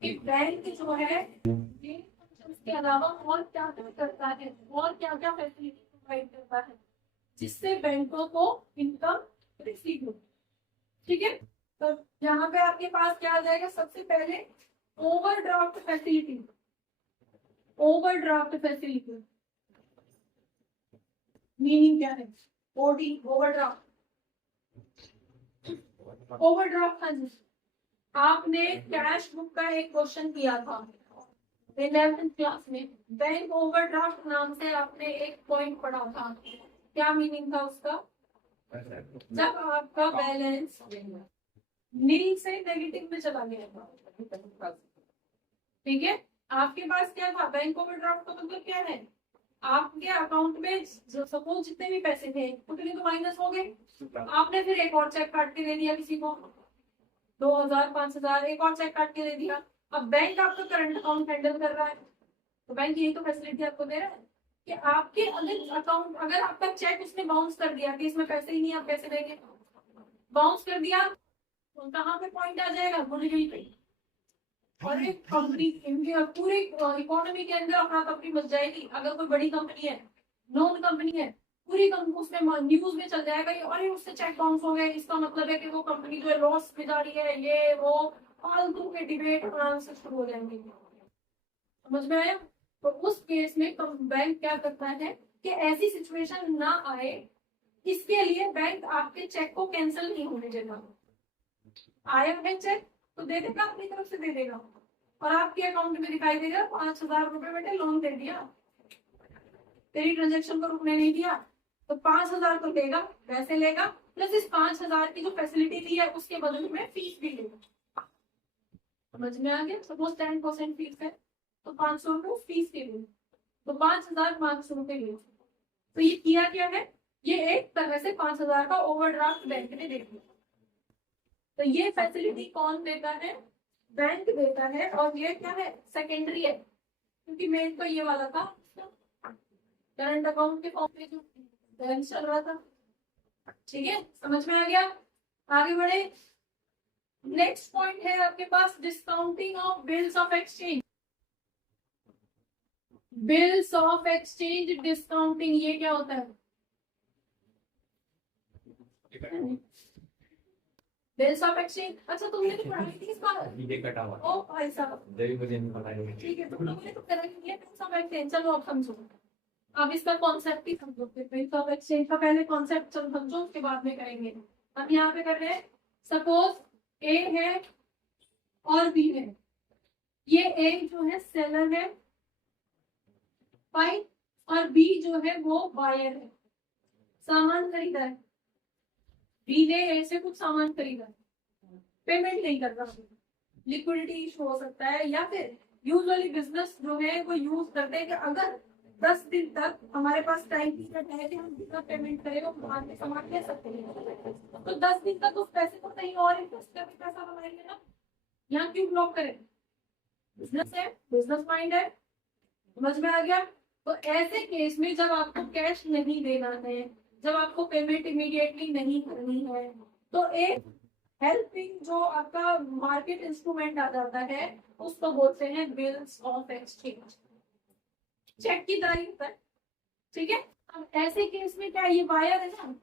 कि बैंक जो है मेन फंक्शन के अलावा और क्या क्या करता है और क्या क्या फैसिलिटी प्रोवाइड करता है जिससे बैंकों को इनकम रिसीव हो। ठीक है, तो यहाँ पे आपके पास क्या आ जाएगा, सबसे पहले overdraft facility. Overdraft facility meaning क्या है? OD overdraft. ओवरड्राफ्ट, हाँ जी, आपने कैश बुक का एक क्वेश्चन किया था 11th क्लास में। बैंक ओवरड्राफ्ट नाम से आपने एक पॉइंट पढ़ा था। क्या मीनिंग था उसका? जब आपका बैलेंस नील से नेगेटिव में चला गया था, ठीक है, आपके पास क्या था? बैंक ओवरड्राफ्ट का मतलब क्या है? आपके अकाउंट में सपोज जितने भी पैसे थे उतने तो माइनस हो गए, आपने फिर एक और चेक काट के दे दिया किसी को 2000 5000, एक और चेक काट के दे दिया। अब बैंक आपका करंट अकाउंट हैंडल कर रहा है, तो बैंक यही तो फैसिलिटी आपको दे रहा है कि आपके अकाउंट, अगर आपका चेक उसने बाउंस कर दिया कि इसमें पैसे ही नहीं, आप कैसे देंगे? बाउंस कर दिया तो कहाँ पे पॉइंट आ जाएगा? गुडविल पे। और एक कंपनी पूरी इकोनॉमी के अंदर अपना कंपनी बच जाएगी। अगर कोई बड़ी कंपनी है, नॉन कंपनी है, पूरी कंपनी उसमें न्यूज में चल जाएगा और उससे चेक बाउंस हो गए, इसका मतलब है कि वो कंपनी जो है लॉस में जा रही है, ये वो फालतू के डिबेट बनाने से शुरू हो जाएंगे। समझ में आया? तो उस केस में बैंक क्या करता है कि ऐसी सिचुएशन ना आए, इसके लिए बैंक आपके चेक को कैंसिल नहीं होने देगा। आया है चेक तो दे देगा, अपनी तरफ से दे देगा और आपके अकाउंट में दिखाई देगा 5000 रुपए बेटे लोन दे दिया, तेरी ट्रांजेक्शन को रुकने नहीं दिया, तो 5000 तो लेगा, वैसे लेगा, प्लस इस 5000 की जो फैसिलिटी दी है उसके बदले में फीस भी लेगा। समझ में आ गया? सपोज 10% फीस है तो 500 रुपए फीस के लिए, तो 5500 रुपए लिए। तो ये किया क्या है, ये एक तरह से 5000 का ओवरड्राफ्ट बैंक ने दे दिया। तो ये फैसिलिटी कौन देता है? बैंक देता है। और ये क्या है? सेकेंडरी है, क्योंकि मेन तो ये वाला था करंट अकाउंट के फॉर्म में जो बैलेंस चल रहा था। ठीक है, समझ में आ गया? आगे बढ़े। नेक्स्ट पॉइंट है आपके पास discounting of bills of exchange. Bills of exchange discounting, ये क्या होता है? बिल्स ऑफ एक्सचेंज, अच्छा तुमने तो पढ़ाई थी इस बार? ये कटा हुआ ओ भाई साहब, मुझे नहीं पता है। ठीक है, तुम लोगों ने तो करा ही है बिल्स ऑफ एक्सचेंज। चलो अब समझो, अब इसका कॉन्सेप्ट ही समझो। बिल्स ऑफ एक्सचेंज का पहले कॉन्सेप्ट समझो, उसके बाद में करेंगे। हम यहाँ पे कर रहे हैं, सपोज ए है और बी है। ये ए जो है सेलर है, फाइन, और बी जो है वो बायर है, सामान खरीदा है। बी ने ए से कुछ सामान खरीदा, पेमेंट नहीं कर रहा, लिक्विडिटी इशू हो सकता है, या फिर यूजुअली बिजनेस जो है वो यूज करते हैं कि अगर 10 दिन तक हमारे पास टाइम पीरियड है कि हम कितना पेमेंट करेंगे, बाद में सामान ले सकते हैं, तो 10 दिन तक उस पैसे को कहीं और इन्वेस्ट करके पैसा कमाएंगे ना। यहाँ क्यों ब्लॉक करें? बिजनेस है, बिजनेस माइंड है। समझ में आ गया? तो ऐसे केस में जब आपको कैश नहीं देना है, जब आपको पेमेंट इमीडिएटली नहीं करनी है, तो एक हेल्पिंग जो आपका मार्केट इंस्ट्रूमेंट आ जाता है उसको बोलते हैं बिल्स ऑफ एक्सचेंज। चेक की तरह ही होता है, ठीक है। अब ऐसे केस में क्या, ये बायर है ना,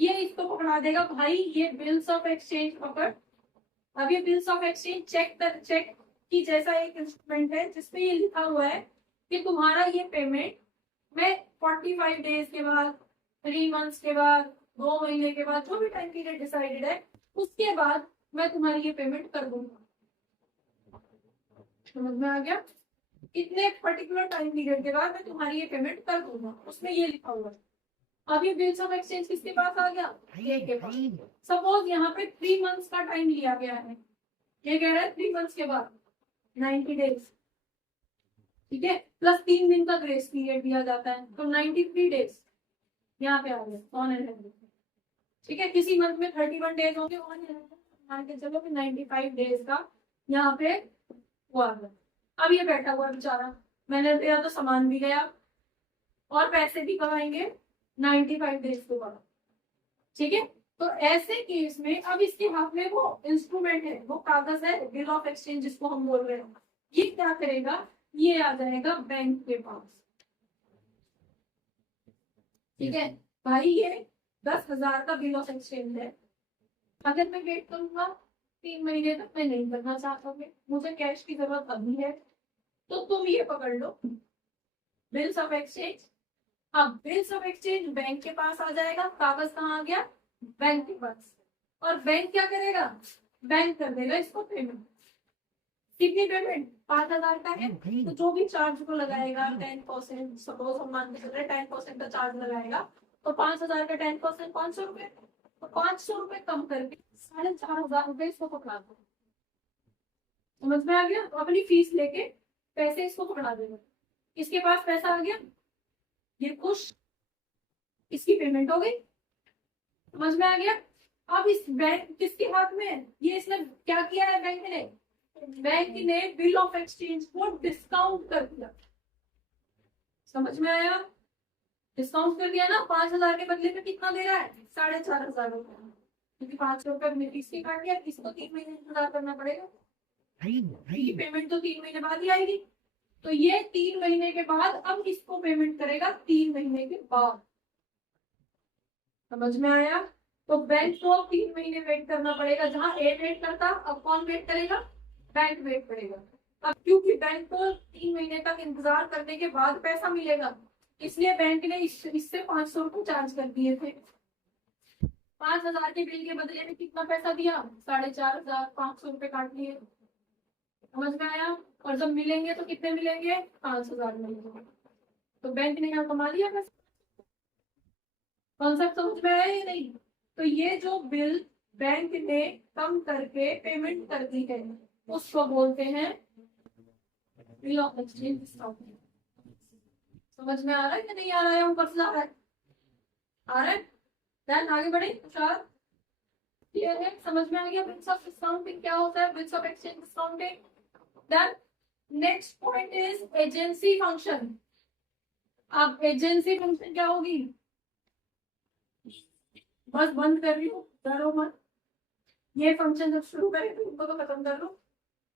ये इसको पकड़ा देगा, भाई ये बिल्स ऑफ एक्सचेंज पकड़। अब ये बिल्स ऑफ एक्सचेंज चेक की जैसा एक इंस्ट्रूमेंट है जिसपे ये लिखा हुआ है कि तुम्हारा ये पेमेंट मैं 45 डेज के बाद, 3 मंथ्स के बाद, 2 महीने के बाद, जो भी टाइम पीरियड डिसाइडेड है उसके बाद मैं तुम्हारी ये पेमेंट कर दूंगा। समझ में आ गया? इतने पर्टिकुलर टाइम पीरियड के बाद मैं तुम्हारी ये पेमेंट कर दूंगा, उसमें ये लिखा हुआ है। अब ये बिल्स ऑफ एक्सचेंज किसके पास आ गया, ये के पास। सपोज यहाँ पे 3 मंथ्स का टाइम लिया गया है, ये कह रहा है 3 मंथ्स के बाद 90 डेज, ठीक है, प्लस 3 दिन का ग्रेस पीरियड दिया जाता है, तो 93 डेज यहाँ पे आ गया ऑन एंड एवरेज। ठीक है, किसी मंथ में 31 डेज होंगे ऑन एंड एवरेज, मान के चलो कि 95 डेज का यहाँ पे हुआ है। अब ये बैठा हुआ बेचारा, मैंने दिया तो सामान भी गया और पैसे भी कब आएंगे, 95 डेज के बाद। ठीक है, तो ऐसे केस में अब इसके हाथ में वो इंस्ट्रूमेंट है, वो कागज है, बिल ऑफ एक्सचेंज जिसको हम बोल रहे हैं, ये क्या करेगा, ये आ जाएगा बैंक के पास। ठीक है भाई, ये 10,000 का बिल ऑफ एक्सचेंज है, अगर मैं वेट करूंगा 3 महीने तक, मैं नहीं करना चाहता हूँ, मुझे कैश की जरूरत अभी है, तो तुम ये पकड़ लो बिल्स ऑफ एक्सचेंज। अब बिल्स ऑफ एक्सचेंज बैंक के पास आ जाएगा, कागज कहाँ आ गया, बैंक के पास, और बैंक क्या करेगा, बैंक कर देगा इसको पेमेंट। कितनी पेमेंट, 5,000 का है, तो जो भी चार्ज को लगाएगा 10%, सपोज हम मान के चल रहे 10% का चार्ज लगाएगा, तो 5,000 का 10% 500 रुपए, तो 500 रुपए कम करके 4,500 रुपए इसको पकड़ा दो। समझ में आ गया, तो अपनी फीस लेके पैसे इसको पकड़ा देगा, इसके पास पैसा आ गया, ये खुश, इसकी पेमेंट हो गई। समझ में आ गया। अब इस बैंक किसके हाथ में है, ये इसने क्या किया है, बैंक ने बिल ऑफ एक्सचेंज को डिस्काउंट कर दिया। समझ में आया, डिस्काउंट कर दिया ना, 5,000 के बदले में कितना दे रहा है, 4,500 रुपए, क्योंकि 500 रुपए अपने फीस के काट दिया, इसको 3 महीने इंतजार करना पड़ेगा, पेमेंट तो 3 महीने बाद ही आएगी, तो ये 3 महीने के बाद अब इसको पेमेंट करेगा 3 महीने के बाद। समझ में आया, तो बैंक को 3 महीने वेट करना पड़ेगा, जहां ए वेट करता, अब कौन वेट करेगा, बैंक वेट करेगा। अब क्योंकि बैंक को 3 महीने तक इंतजार करने के बाद पैसा मिलेगा, इसलिए बैंक ने इससे 500 रुपए चार्ज कर दिए थे। 5,000 के बिल के बदले में कितना पैसा दिया, 4,500 रुपए काट लिए। समझ में आया, और जब मिलेंगे तो कितने मिलेंगे, 5,000 मिलेंगे, तो बैंक ने यहाँ कमा लिया पैसा। कॉन्सेप्ट समझ में आया या नहीं। तो ये जो बिल बैंक ने कम करके पेमेंट कर दी है, उसको बोलते हैं बिल ऑफ एक्सचेंज डिस्काउंट। समझ में आ रहा है या नहीं आ रहा है, ऊपर से आ रहा है, आ रहा है, देन आगे बढ़े, हुशार, क्लियर है, समझ में आ गया बिल्स ऑफ डिस्काउंटिंग क्या होता है, bills of exchange discounting. Then next point is agency function. अब एजेंसी फंक्शन क्या होगी, बस बंद कर रही हूँ, डरो मत, ये फंक्शन जब शुरू करें तो इनको तो खत्म कर लो,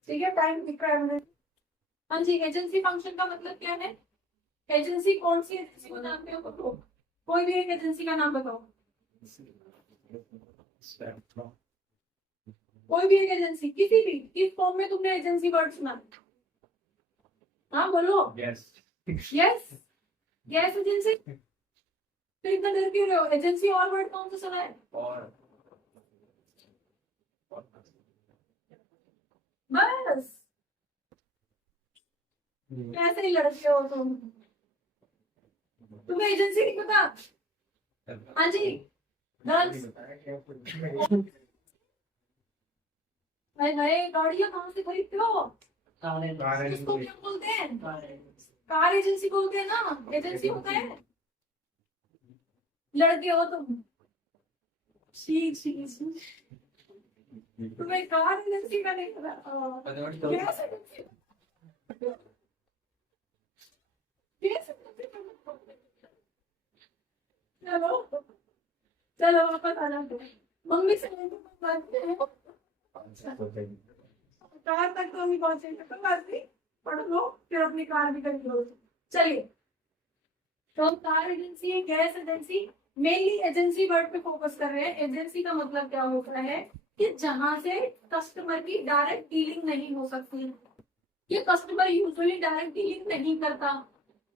ठीक है, टाइम दिख रहा है मुझे। हाँ जी, एजेंसी फंक्शन का मतलब क्या है, एजेंसी कौन सी एजेंसी को जानते हो, तो कोई भी एक एजेंसी का नाम बताओ, कोई भी एक एजेंसी, किसी भी, किस फॉर्म में तुमने एजेंसी वर्ड सुना, हाँ बोलो, यस यस, गैस एजेंसी, तो इतना डर क्यों रहे हो, एजेंसी और वर्ड कौन सा सुना है, और बस कैसे ही लड़के हो तुम, तुम्हें एजेंसी नहीं पता, हाँ जी, गर्ल्स, नए गाड़ियां कहाँ से खरीदते हो, इसको क्या बोलते हैं, कार एजेंसी बोलते हैं ना, एजेंसी होता है, लड़के हो तुम, तुम्हें कार एजेंसी का नहीं पता, गैस एजेंसी, गैस एजेंसी, चलो चलो वापस आ जाते हैं, मम्मी से बात करते हैं, कार तक तो अभी पहुंचे, तो बात नहीं, पढ़ लो फिर अपनी कार भी कर लो। चलिए, तो कार एजेंसी है, gas agency, mainly agency word पे फोकस कर रहे हैं। एजेंसी का मतलब क्या होता है कि जहां से कस्टमर की डायरेक्ट डीलिंग नहीं हो सकती, ये कस्टमर यूजुअली डायरेक्ट डीलिंग नहीं करता,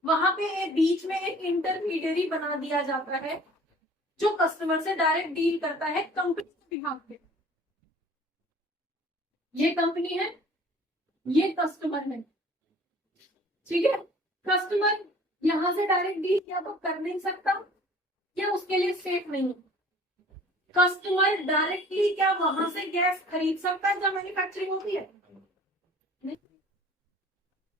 वहां पे बीच में एक इंटरमीडियरी बना दिया जाता है जो कस्टमर से डायरेक्ट डील करता है कंपनी के बिहाफ पे। ये कंपनी है, ये कस्टमर है, ठीक है, कस्टमर यहाँ से डायरेक्ट डील या तो कर नहीं सकता या उसके लिए सेफ नहीं। कस्टमर डायरेक्टली क्या वहां से गैस खरीद सकता है जब मैन्युफैक्चरिंग होती है? नहीं।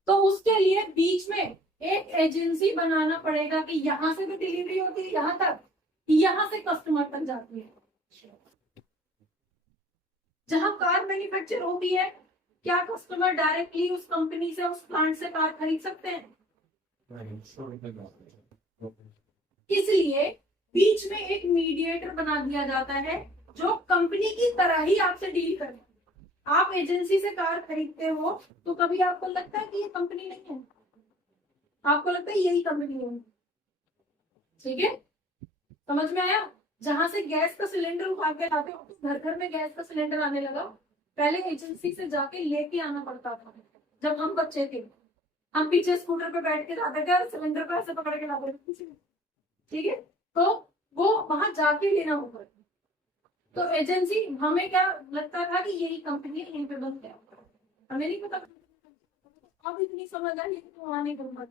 तो उसके लिए बीच में एक एजेंसी बनाना पड़ेगा कि यहाँ से भी डिलीवरी होती है यहाँ तक, यहाँ से कस्टमर तक जाती है। जहां कार मैन्युफैक्चर होती है, क्या कस्टमर डायरेक्टली उस कंपनी से, उस प्लांट से कार खरीद सकते हैं? इसलिए बीच में एक मीडिएटर बना दिया जाता है जो कंपनी की तरह ही आपसे डील करे। आप एजेंसी से कार खरीदते हो तो कभी आपको लगता है कि ये कंपनी नहीं है, आपको लगता है यही कंपनी है। ठीक है, समझ में आया? जहां से गैस का सिलेंडर उठा के लाते हो, घर घर में गैस का सिलेंडर आने लगा। पहले एजेंसी से जाके लेके आना पड़ता था। जब हम बच्चे थे, हम पीछे स्कूटर पे बैठ के जाते थे और सिलेंडर को ऐसे पकड़ के लाते थे। ठीक है, तो वो वहां जाके लेना होगा। तो एजेंसी, हमें क्या लगता था कि यही कंपनी है, यहीं पे बंद है, हमें नहीं पता। अब इतनी समझ आई तो आने को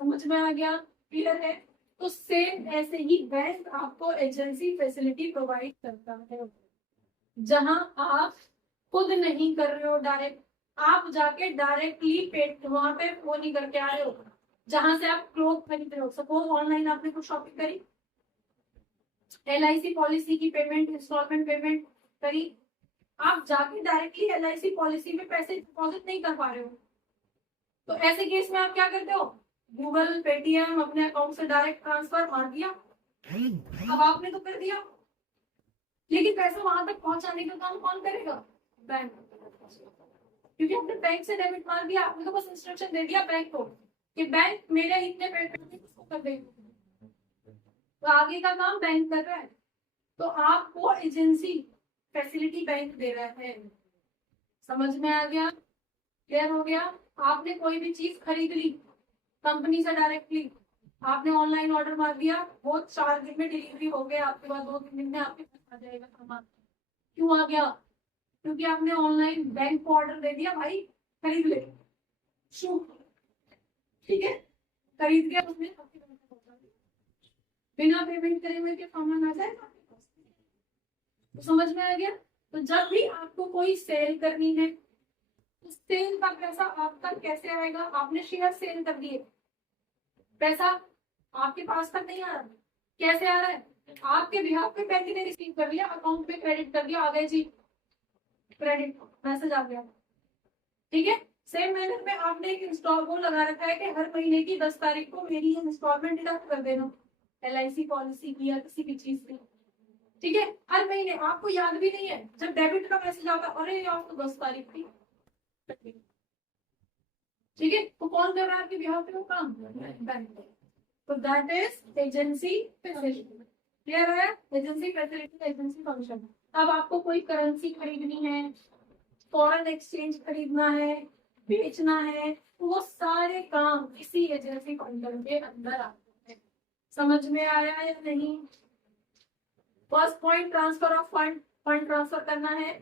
समझ में आ गया, क्लियर है? तो सेम ऐसे ही बैंक आपको एजेंसी फैसिलिटी प्रोवाइड करता है, जहां आप खुद नहीं कर रहे हो डायरेक्ट, आप जाके डायरेक्टली पेट वहां पे वो नहीं करके आ रहे हो। जहां से आप क्लोथ खरीद रहे हो, सपोज ऑनलाइन आपने कुछ शॉपिंग करी, LIC पॉलिसी की पेमेंट, इंस्टॉलमेंट पेमेंट करी, आप जाके डायरेक्टली LIC पॉलिसी में पैसे डिपॉजिट नहीं कर पा रहे हो, तो ऐसे केस में आप क्या करते हो? गूगल, पेटीएम अपने अकाउंट से डायरेक्ट ट्रांसफर मार दिया। अब आपने तो कर दिया, लेकिन पैसा वहां तक पहुंचाने का काम कौन करेगा? बैंक। क्योंकि आपने बैंक से डेबिट मार दिया, आपने तो बस इंस्ट्रक्शन दे दिया बैंक को कि बैंक मेरे इतने पैसे किसको कर दे, तो आगे का काम बैंक कर रहा है। तो आपको एजेंसी फैसिलिटी बैंक दे रहा है। समझ में आ गया? क्लियर हो गया? आपने कोई भी चीज खरीद ली कंपनी से डायरेक्टली, आपने ऑनलाइन ऑर्डर मार दिया, वो 4 दिन में डिलीवरी हो गया, आपके पास 2-3 दिन में आपके पास आ जाएगा सामान। क्यों आ गया? क्योंकि आपने ऑनलाइन बैंक को ऑर्डर दे दिया, भाई खरीद ले शू। ठीक है, खरीद के उसने बिना पेमेंट करे हुए के सामान आ जाएगा। तो समझ में आ गया? तो जब भी आपको कोई सेल करनी है, तो सेल का पैसा आप तक कैसे आएगा? आपने शेयर सेल कर दिए, पैसा आपके पास तक नहीं आ रहा, कैसे आ रहा है? आपके बिहाफ पे बैंक ने रिसीव कर लिया, अकाउंट में क्रेडिट कर दिया, आ गए जी क्रेडिट, मैसेज आ गया। ठीक है, सेम मैनर में आपने एक इंस्टॉल वो लगा रखा है कि हर महीने की 10 तारीख को मेरी ये इंस्टॉलमेंट डिडक्ट कर देना, LIC पॉलिसी की या किसी भी चीज की। ठीक है, हर महीने आपको याद भी नहीं है, जब डेबिट का मैसेज आता, अरे यार तो 10 तारीख थी। ठीक है, तो कौन कर रहा है आपके बिहाफ पे वो काम? बैंक। तो that is agency facility. Clear है? Agency facility, agency function. अब आपको कोई करेंसी खरीदनी है, फॉरेन एक्सचेंज खरीदना है, बेचना है, वो सारे काम इसी एजेंसी फंक्शन के अंदर आते हैं। समझ में आया या नहीं? First point, transfer of fund, fund transfer करना है।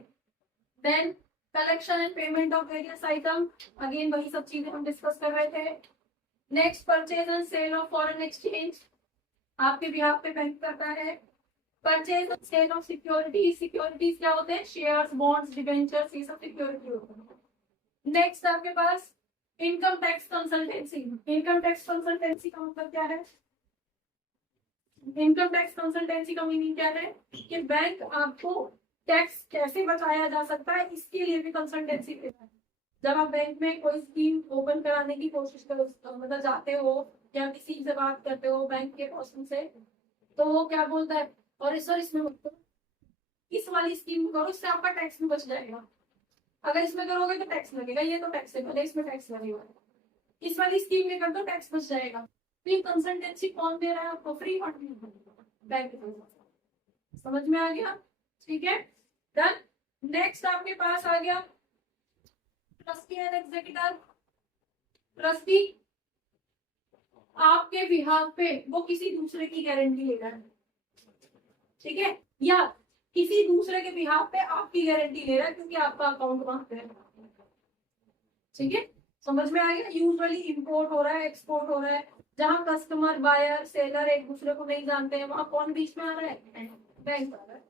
Then collection and payment of various item, again वही सब चीजें हम डिस्कस कर रहे थे। Next, purchase and sale of foreign exchange, आपके बिहाफ पे बैंक करता है। Purchase and sale of securities, securities क्या होते हैं? शेयर्स, बॉन्ड्स, डिबेंचर्स, ये सब सिक्योरिटी होते हैं। नेक्स्ट आपके पास income tax consultancy. Income tax consultancy का मतलब क्या है? इनकम टैक्स कंसल्टेंसी का मीनिंग क्या है? कि बैंक आपको टैक्स कैसे बचाया जा सकता है, इसके लिए भी कंसल्टेंसी देता है। जब आप बैंक में कोई स्कीम ओपन कराने की कोशिश करो, मतलब जाते हो या किसी से बात करते हो बैंक के पर्सन से, तो वो क्या बोलता है? और सर इसमें इस वाली स्कीम करो, इससे आपका टैक्स भी बच जाएगा। अगर इसमें करोगे तो टैक्स लगेगा, ये तो टैक्सेबल है, इसमें टैक्स लगेगा। इस वाली स्कीम में कर दो, टैक्स बच जाएगा। तो ये कंसल्टेंसी कौन दे रहा है आपको? फ्री और बैंक। समझ में आ गया? ठीक है, डन। नेक्स्ट आपके पास आ गया ट्रस्टी एंड एग्जीक्यूटर। ट्रस्टी आपके बिहाफ पे वो किसी दूसरे की गारंटी ले रहा है, ठीक है, या किसी दूसरे के बिहाफ पे आपकी गारंटी ले रहा है क्योंकि आपका अकाउंट वहां पे है। ठीक है, समझ में आ गया? यूजुअली इंपोर्ट हो रहा है, एक्सपोर्ट हो रहा है, जहाँ कस्टमर, बायर, सेलर एक दूसरे को नहीं जानते हैं, वहां कौन बीच में आ रहा है? बैंक आ रहा है।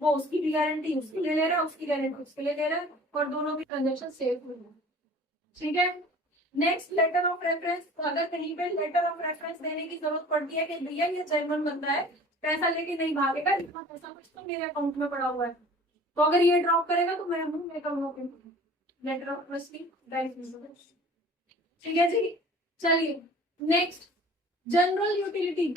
वो उसकी भी गारंटी उसके लिए ले रहा है, उसकी गारंटी उसके लिए ले रहा है, और दोनों की ट्रांजेक्शन सेफ हुई है। ठीक है। Next, letter of reference. अगर कहीं पे लेटर ऑफ रेफरेंस देने की जरूरत पड़ती है कि भैया ये जर्मन बंदा है, पैसा लेके नहीं भागेगा, इतना पैसा कुछ तो मेरे अकाउंट में पड़ा हुआ है, तो अगर ये ड्रॉप करेगा तो मैं हूँ, मैं कहूँगा लेटर ऑफ ट्रस्ट बैंक। ठीक है जी। चलिए next, general utility.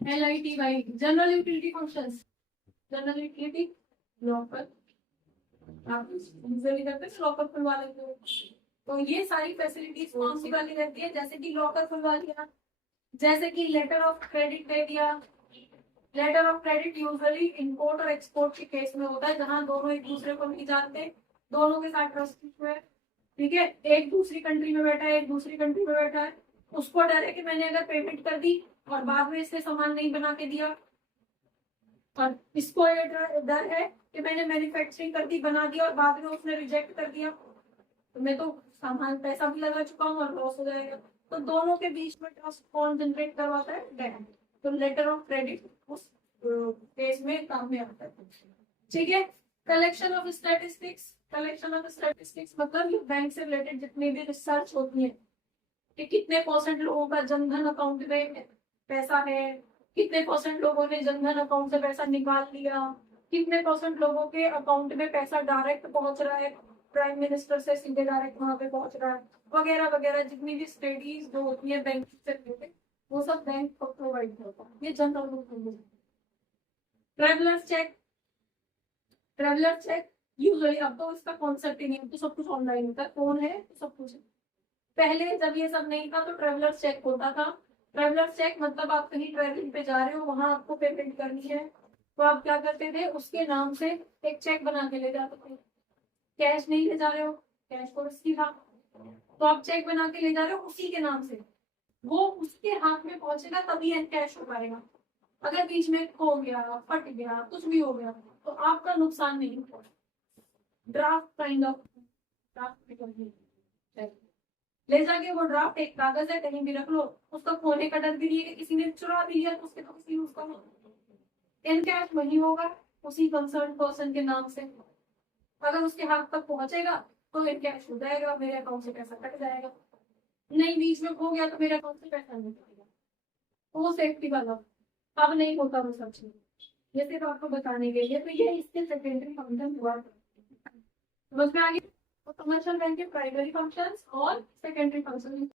LITY, general utility functions. General utility, locker, आप यूजुअली करते हैं लॉकर खुलवा लेते हो, तो ये सारी फैसिलिटीज कौन सी वाली रहती है? जैसे कि लॉकर खुलवा दिया, जैसे कि लेटर ऑफ क्रेडिट दे दिया। Letter of credit usually import और एक्सपोर्ट के केस में होता है, जहां दोनों एक दूसरे को नहीं जानते, दोनों के साथ ट्रस्ट इशू है। ठीक है, एक दूसरी कंट्री में बैठा है, एक दूसरी कंट्री में बैठा है, उसको डर है कि मैंने अगर पेमेंट कर दी और बाद में इससे सामान नहीं बना के दिया, और इसको ये डर है कि मैंने मैन्युफैक्चरिंग कर दी, बना दिया, और बाद में उसने रिजेक्ट कर दिया, तो मैं तो सामान पैसा भी लगा चुका हूँ और लॉस हो जाएगा। तो दोनों के बीच में ट्रस्ट कौन जनरेट करवाता है? बैंक। तो लेटर ऑफ क्रेडिट उस केस में काम में आता है। ठीक है। Collection of statistics. Collection of statistics मतलब ये बैंक से रिलेटेड जितनी भी रिसर्च होती है कि कितने % लोगों का जनधन अकाउंट में पैसा है, कितने % लोगों ने जनधन अकाउंट से पैसा निकाल लिया, कितने % लोगों के अकाउंट में पैसा डायरेक्ट पहुंच रहा है, प्राइम मिनिस्टर से सीधे डायरेक्ट वहां पे पहुंच रहा है, वगैरह वगैरह, जितनी भी स्टडीज जो होती है बैंक से रिलेटेड, वो सब बैंक को प्रोवाइड करता है। ये general rule. Traveller cheque. Traveller cheque usually, अब तो इसका कॉन्सेप्ट ही नहीं है, तो सब कुछ ऑनलाइन होता है, फोन है तो सब कुछ है। पहले जब ये सब नहीं था तो ट्रेवलर चेक होता था। ट्रेवलर चेक मतलब आप कहीं ट्रेवलिंग पे जा रहे हो, वहां आपको पेमेंट करनी है, तो आप क्या करते थे, उसके नाम से एक चेक बना के ले जाते थे। कैश नहीं ले जा रहे हो, कैश तो रिस्की था, तो आप चेक बना के ले जा रहे हो उसी के नाम से, वो उसके हाथ में पहुंचेगा तभी कैश हो पाएगा। अगर बीच में खो गया, फट गया, कुछ भी हो गया, तो आपका नुकसान नहीं होगा। ड्राफ्ट काइंड ऑफ ड्राफ्ट ले जाके, वो ड्राफ्ट एक कागज है, कहीं भी रख लो, उसका खोने का डर भी नहीं है कि किसी ने चुरा भी लिया तो उसके तो किसी उसका इन कैश वही होगा उसी कंसर्न पर्सन के नाम से। अगर उसके हाथ तक पहुंचेगा तो इन कैश हो जाएगा, मेरे अकाउंट से पैसा कट जाएगा। नहीं बीच में खो गया तो मेरे अकाउंट से पैसा नहीं जाएगा, वो सेफ्टी वाला। अब नहीं होता वो सब चीज, ये सिर्फ आपको बताने के लिए। तो ये इसके सेकेंडरी फंक्शन हुआ, समझ में आ गया? तो कमर्शियल बैंक के प्राइमरी फंक्शंस और सेकेंडरी फंक्शन।